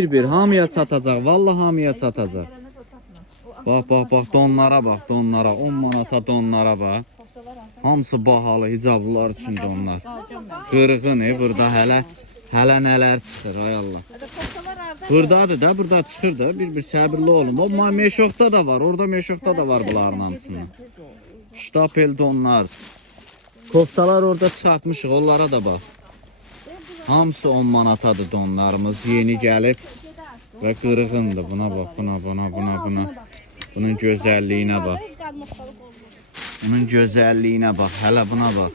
Bir hamıya çatacaq, vallahi hamıya çatacaq. Bax, donlara bax, donlara. 10 manata donlara bax. Hamısı bahalı, hicablılar üçün donlar. Qırğın, burada hələ nələr çıxır, ay Allah. Buradadır da, burada çıxır da, bir səbirli olun. O meşoqda da var, orada meşoqda da var bunların hamısının. Ştapel donlar. Koftalar orada çıxartmışıq, onlara da bax. Hamısı 10 manatadır donlarımız, yeni gəlib və qırğındır. Buna bax, buna. Bunun gözəlliyinə bax. Bunun gözəlliyinə bax, hələ buna bax.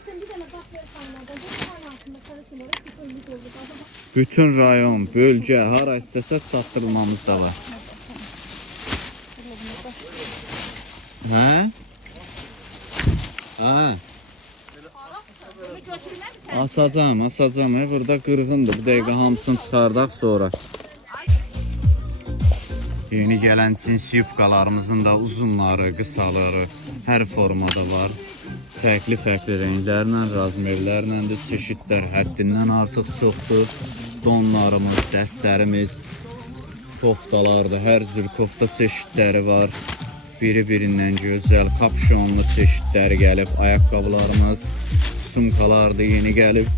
Bütün rayon, bölgə, hara istəsə çatdırılmamız da var. Hə? Asacam. Burada qırğındır. Bu dəqiqə hamısını çıxardaq sonra. Yeni gələn cins yufqalarımızın da uzunları, qısaları hər formada var. Fərqli renklərlə, razmerlərlə də çeşidlər həddindən artıq çoxdur. Donlarımız, dəstlərimiz, koftalardır. Hər cür kofta çeşidləri var. Biri-birindən gözəl kapşonlu çeşidləri gəlib. Ayaqqabılarımız, sumkalardır, yeni gəlib.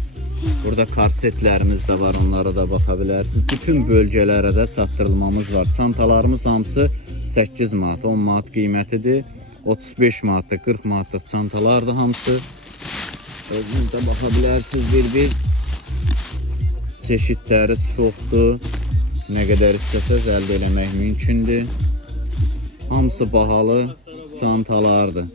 Burada karsetlərimiz də var, onlara da baxa bilərsiniz. Bütün bölgələrə də çatdırılmamız var. Çantalarımız hamısı 8 manat, 10 manat qiymətidir. 35 manatlıq, 40 manatlıq çantalardır hamısı. Özünüz də baxa bilərsiniz, bir çeşidləri çoxdur. Nə qədər istəsəz əldə eləmək mümkündür. Hamısı bahalı çantalardır.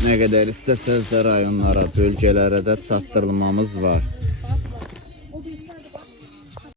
Nə qədər istəsəz də rayonlara, bölgələrə də çatdırılmamız var.